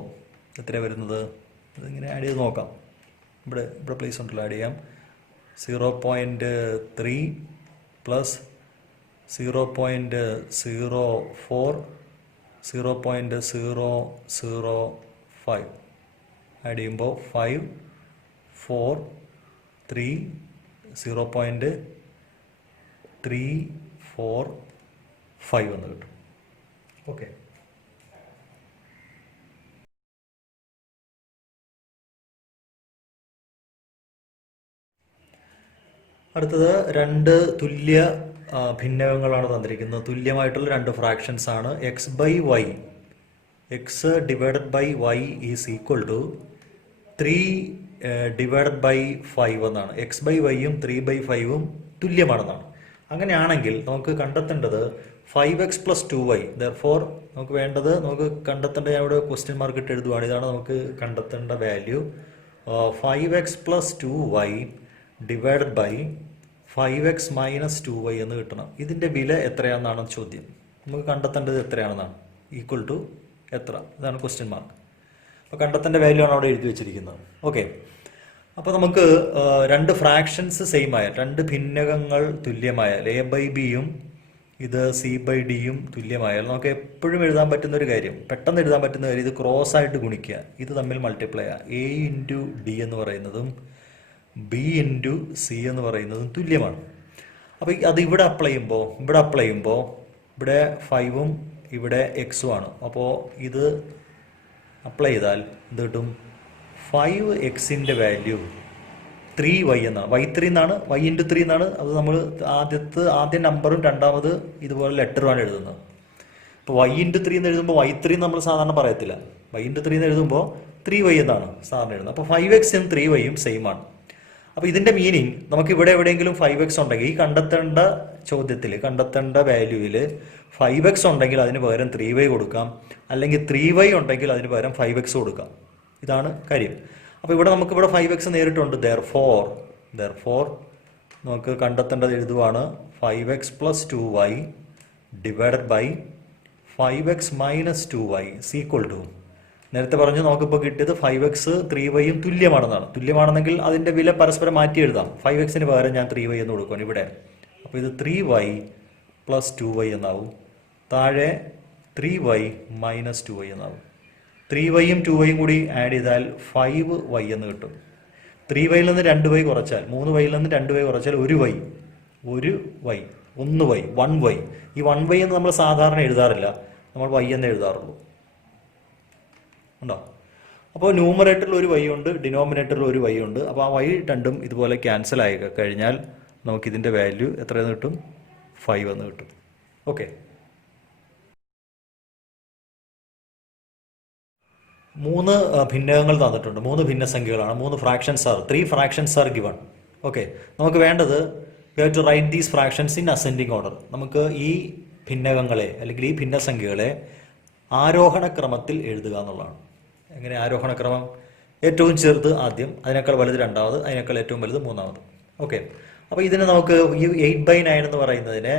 എത്രയാണ് വരുന്നത്? ഇതിങ്ങനെ ആഡ് ചെയ്ത് നോക്കാം. ഇവിടെ പ്ലേസ് ഉണ്ടല്ലോ, ആഡ് ചെയ്യാം. 0.3 പ്ലസ് 0.04 0.005 ആഡ് ചെയ്യുമ്പോൾ 5 4 3 0.345 എന്ന് കിട്ടും. ഓക്കെ, അടുത്തത് 2 തുല്യ ഭിന്നകങ്ങളാണ് തന്നിരിക്കുന്നത്. തുല്യമായിട്ടുള്ള 2 ഫ്രാക്ഷൻസ് ആണ്. x/y, x divided by y is equal to 3 divided by 5 എന്നാണ്. x/y-ഉം 3/5-ഉം തുല്യമാണെന്നാണ്. അങ്ങനെയാണെങ്കിൽ നമുക്ക് കണ്ടെത്തേണ്ടത് 5x + 2y. ദെർഫോർ നമുക്ക് വേണ്ടത്, നമുക്ക് കണ്ടെത്തേണ്ട, ഞാൻ ഇവിടെ ക്വസ്റ്റ്യൻ മാർക്ക് ഇട്ട് എഴുതുവാണ്. ഇതാണ് നമുക്ക് കണ്ടെത്തേണ്ട value. 5x + 2y divided by 5x - 2y എന്ന് കിട്ടണം. ഇതിൻ്റെ വില എത്രയാണെന്നാണ് ചോദ്യം. നമുക്ക് കണ്ടെത്തേണ്ടത് എത്രയാണെന്നാണ്, ഈക്വൽ ടു എത്ര, ഇതാണ് ക്വസ്റ്റ്യൻ മാർക്ക്. അപ്പോൾ കണ്ടെത്തേണ്ട വാല്യൂ ആണ് അവിടെ എഴുതി വെച്ചിരിക്കുന്നത്. ഓക്കെ, അപ്പോൾ നമുക്ക് 2 ഫ്രാക്ഷൻസ് സെയിം ആയാൽ, 2 ഭിന്നകങ്ങൾ തുല്യമായാൽ, a/b-യും ഇത് c/d-യും തുല്യമായാൽ നമുക്ക് എപ്പോഴും എഴുതാൻ പറ്റുന്ന ഒരു കാര്യം, പെട്ടെന്ന് എഴുതാൻ പറ്റുന്ന കാര്യം, ഇത് ക്രോസ് ആയിട്ട് ഗുണിക്കുക, ഇത് തമ്മിൽ മൾട്ടിപ്ലൈ ചെയ്യുക. a × d എന്ന് പറയുന്നതും b × c എന്ന് പറയുന്നതും തുല്യമാണ്. അപ്പോൾ അത് ഇവിടെ അപ്ലൈ ചെയ്യുമ്പോൾ ഇവിടെ 5-ഉം ഇവിടെ x-ഉം ആണ്. അപ്പോൾ ഇത് അപ്ലൈ ചെയ്താൽ എന്ത് കിട്ടും? 5x-ൻ്റെ വാല്യൂ 3y എന്നാണ്. y3 എന്നാണ്, y × 3 എന്നാണ്. അത് നമ്മൾ ആദ്യ നമ്പറും രണ്ടാമത് ഇതുപോലെ ലെറ്ററുമാണ് എഴുതുന്നത്. ഇപ്പോൾ y × 3 എന്ന് എഴുതുമ്പോൾ y3 നമ്മൾ സാധാരണ പറയത്തില്ല. y × 3 എന്ന് എഴുതുമ്പോൾ 3y എന്നാണ് സാധാരണ എഴുതുന്നത്. അപ്പോൾ 5x-ഉം 3y-യും സെയിം ആണ്. അപ്പോൾ ഇതിൻ്റെ മീനിങ്, നമുക്ക് ഇവിടെ എവിടെയെങ്കിലും 5x ഉണ്ടെങ്കിൽ ഈ കണ്ടെത്തേണ്ട ചോദ്യത്തിൽ, കണ്ടെത്തേണ്ട വാല്യൂവിൽ 5x ഉണ്ടെങ്കിൽ അതിന് പകരം 3y കൊടുക്കാം, അല്ലെങ്കിൽ 3y ഉണ്ടെങ്കിൽ അതിന് പകരം 5x കൊടുക്കാം. ഇതാണ് കാര്യം. അപ്പോൾ ഇവിടെ നമുക്കിവിടെ 5x നേരിട്ടുണ്ട്. ദെർഫോർ നമുക്ക് കണ്ടെത്തേണ്ടത് എഴുതുവാണ് 5x + 2y divided by 5x - 2y equal to, നേരത്തെ പറഞ്ഞു നമുക്കിപ്പോൾ കിട്ടിയത് 5x 3y-യും തുല്യമാണെന്നെങ്കിൽ അതിൻ്റെ വില പരസ്പരം മാറ്റി എഴുതാം. 5x-ന് പകരം ഞാൻ 3y എന്ന് കൊടുക്കണം ഇവിടെ. അപ്പോൾ ഇത് 3y + 2y എന്നാവും. താഴെ 3y - 2y എന്നാവും. 3y-യും 2y-യും കൂടി ആഡ് ചെയ്താൽ 5y എന്ന് കിട്ടും. 3y-ൽ നിന്ന് 2y കുറച്ചാൽ, 3y-ൽ നിന്ന് 2y കുറച്ചാൽ 1y, 1y. ഈ 1y എന്ന് നമ്മൾ സാധാരണ എഴുതാറില്ല, നമ്മൾ y എന്ന് എഴുതാറുള്ളൂ. ഉണ്ടോ? അപ്പോൾ ന്യൂമറേറ്ററിൽ ഒരു y ഉണ്ട്, ഡിനോമിനേറ്ററിൽ ഒരു y ഉണ്ട്. അപ്പോൾ ആ y രണ്ടും ഇതുപോലെ ക്യാൻസൽ ആയി കഴിഞ്ഞാൽ നമുക്കിതിൻ്റെ വാല്യൂ എത്രയെന്ന് കിട്ടും? 5 എന്ന് കിട്ടും. ഓക്കെ, 3 ഭിന്നകങ്ങൾ തന്നിട്ടുണ്ട്. 3 ഭിന്നസംഖ്യകളാണ്, 3 fractions are, 3 fractions are given. Okay, നമുക്ക് വേണ്ടത് we have to write these fractions in ascending order. നമുക്ക് ഈ ഭിന്നകങ്ങളെ അല്ലെങ്കിൽ ഈ ഭിന്നസംഖ്യകളെ ആരോഹണ ക്രമത്തിൽ എഴുതുക എന്നുള്ളതാണ്. എങ്ങനെ ആരോഹണക്രമം? ഏറ്റവും ചെറുത് ആദ്യം, അതിനേക്കാൾ വലുത് രണ്ടാമത്, അതിനേക്കാൾ ഏറ്റവും വലുത് മൂന്നാമത്. ഓക്കെ, അപ്പോൾ ഇതിനെ നമുക്ക് ഈ 8/9 എന്ന് പറയുന്നതിനെ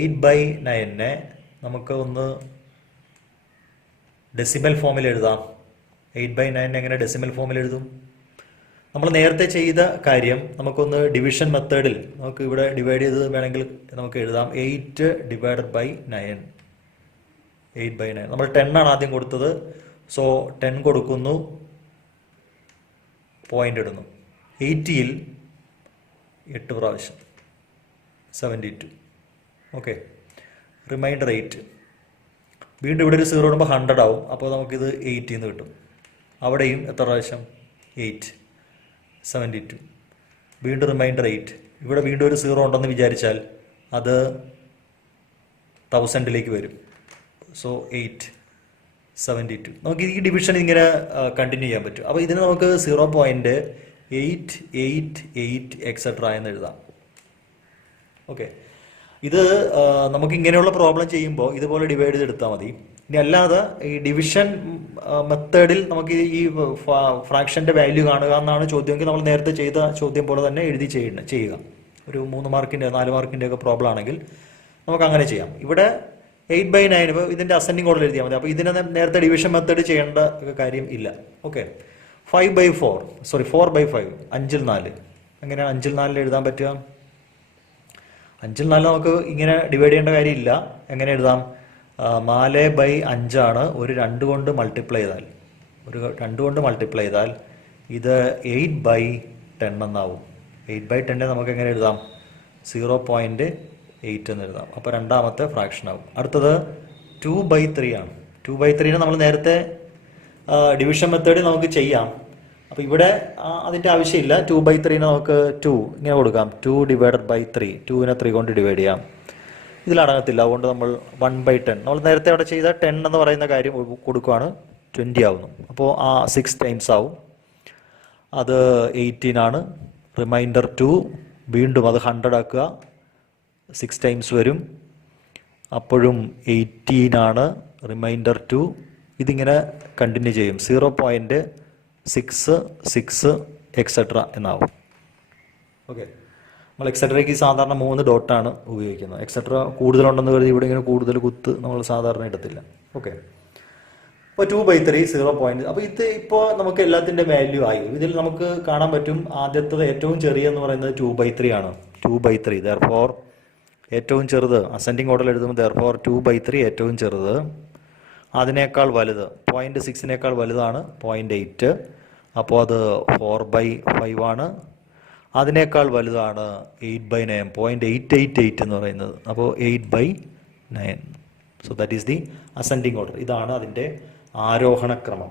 8/9 നമുക്ക് ഒന്ന് ഡെസിമൽ ഫോമിൽ എഴുതാം. 8/9 എങ്ങനെ ഡെസിമൽ ഫോമിൽ എഴുതും? നമ്മൾ നേരത്തെ ചെയ്ത കാര്യം നമുക്കൊന്ന് ഡിവിഷൻ മെത്തേഡിൽ നമുക്ക് ഇവിടെ ഡിവൈഡ് ചെയ്ത് വേണമെങ്കിൽ നമുക്ക് എഴുതാം. 8 ഡിവൈഡഡ് ബൈ 9. 8/9. നമ്മൾ 10 ആണ് ആദ്യം കൊടുത്തത്. സോ 10 കൊടുക്കുന്നു, പോയിന്റ് ഇടുന്നു. 80ൽ 8 പ്രാവശ്യം 72. Okay, remainder 8. വീണ്ടും ഇവിടെ ഒരു 0 ഇടുമ്പോൾ 100 ആവും. അപ്പോൾ നമുക്കിത് 80 എന്ന് കിട്ടും. അവിടെയും എത്ര പ്രാവശ്യം? 8, 72. വീണ്ടും റിമൈൻഡർ 8. ഇവിടെ വീണ്ടും ഒരു 0 ഉണ്ടെന്ന് വിചാരിച്ചാൽ അത് 1000ലേക്ക് വരും. സോ 8, 72. നമുക്ക് ഈ ഡിവിഷൻ ഇങ്ങനെ കണ്ടിന്യൂ ചെയ്യാൻ പറ്റും. അപ്പോൾ ഇതിന് നമുക്ക് 0.888 എക്സെട്ര എന്ന് എഴുതാം. ഓക്കെ, ഇത് നമുക്ക് ഇങ്ങനെയുള്ള പ്രോബ്ലം ചെയ്യുമ്പോൾ ഇതുപോലെ ഡിവൈഡ് ചെയ്തെടുത്താൽ മതി. ഇനി അല്ലാതെ ഈ ഡിവിഷൻ മെത്തേഡിൽ നമുക്ക് ഈ ഫ്രാക്ഷൻ്റെ വാല്യൂ കാണുക എന്നാണ് ചോദ്യമെങ്കിൽ നമ്മൾ നേരത്തെ ചെയ്ത ചോദ്യം പോലെ തന്നെ എഴുതി ചെയ്യുക. ഒരു 3 മാർക്കിൻ്റെ 4 മാർക്കിൻ്റെ ഒക്കെ പ്രോബ്ലം ആണെങ്കിൽ നമുക്ക് അങ്ങനെ ചെയ്യാം. ഇവിടെ 8/9 ഇതിൻ്റെ അസെൻഡിങ് ഓർഡർ എഴുതിയാൽ മതി. അപ്പോൾ ഇതിനെ നേരത്തെ ഡിവിഷൻ മെത്തേഡ് ചെയ്യേണ്ട കാര്യം ഇല്ല. ഓക്കെ, 4/5 5ൽ 4 എങ്ങനെയാണ് 5ൽ 4 എഴുതാൻ പറ്റുക? 5ൽ 4 നമുക്ക് ഇങ്ങനെ ഡിവൈഡ് ചെയ്യേണ്ട കാര്യമില്ല. എങ്ങനെ എഴുതാം? 4/5 ആണ്. ഒരു 2 കൊണ്ട് മൾട്ടിപ്ലൈ ചെയ്താൽ ഇത് 8/10 എന്നാവും. 8/10 നമുക്ക് എങ്ങനെ എഴുതാം? 0.8 എന്ന് എഴുതാം. അപ്പോൾ രണ്ടാമത്തെ ഫ്രാക്ഷൻ ആവും. അടുത്തത് 2/3 ആണ്. 2/3 നമ്മൾ നേരത്തെ ഡിവിഷൻ മെത്തേഡിൽ നമുക്ക് ചെയ്യാം. അപ്പോൾ ഇവിടെ അതിൻ്റെ ആവശ്യമില്ല. 2/3 നമുക്ക് 2 ഇങ്ങനെ കൊടുക്കാം. 2 ഡിവൈഡഡ് ബൈ 3. 2നെ 3 കൊണ്ട് ഡിവൈഡ് ചെയ്യാം. ഇതിലടങ്ങത്തില്ല. അതുകൊണ്ട് നമ്മൾ 1/10 നമ്മൾ നേരത്തെ അവിടെ ചെയ്ത 10 എന്ന് പറയുന്ന കാര്യം കൊടുക്കുകയാണ്. 20 ആവുന്നു. അപ്പോൾ 6 ടൈംസ് ആവും. അത് 18 ആണ്. റിമൈൻഡർ 2. വീണ്ടും അത് 100 ആക്കുക. 6 ടൈംസ് വരും. അപ്പോഴും 18 ആണ്. റിമൈൻഡർ 2. ഇതിങ്ങനെ കണ്ടിന്യൂ ചെയ്യും. 0.66 എക്സെട്ര എന്നാവും. ഓക്കെ, നമ്മൾ എക്സെട്രയ്ക്ക് സാധാരണ 3 ഡോട്ടാണ് ഉപയോഗിക്കുന്നത്. എക്സെട്ര കൂടുതലുണ്ടെന്ന് കരുതി ഇവിടെ ഇങ്ങനെ കൂടുതൽ കുത്ത് നമ്മൾ സാധാരണ ഇടത്തില്ല. ഓക്കെ, അപ്പോൾ 2/3 0. അപ്പോൾ ഇത് ഇപ്പോൾ നമുക്ക് എല്ലാത്തിൻ്റെ വാല്യൂ ആയി. ഇതിൽ നമുക്ക് കാണാൻ പറ്റും ആദ്യത്തത് ഏറ്റവും ചെറിയെന്ന് പറയുന്നത് 2/3 ആണ്. 2/3 therefore ഏറ്റവും ചെറുത് അസെൻഡിങ് ഓർഡറിൽ എഴുതുമ്പോൾ therefore 2/3 ഏറ്റവും ചെറുത്. അതിനേക്കാൾ വലുത് 0.6 വലുതാണ് 0.8. അപ്പോൾ അത് 4/5 ആണ്. അതിനേക്കാൾ വലുതാണ് 8/9 0.888 എന്ന് പറയുന്നത്. അപ്പോൾ 8/9. So that is the ascending order. ഇതാണ് അതിൻ്റെ ആരോഹണക്രമം.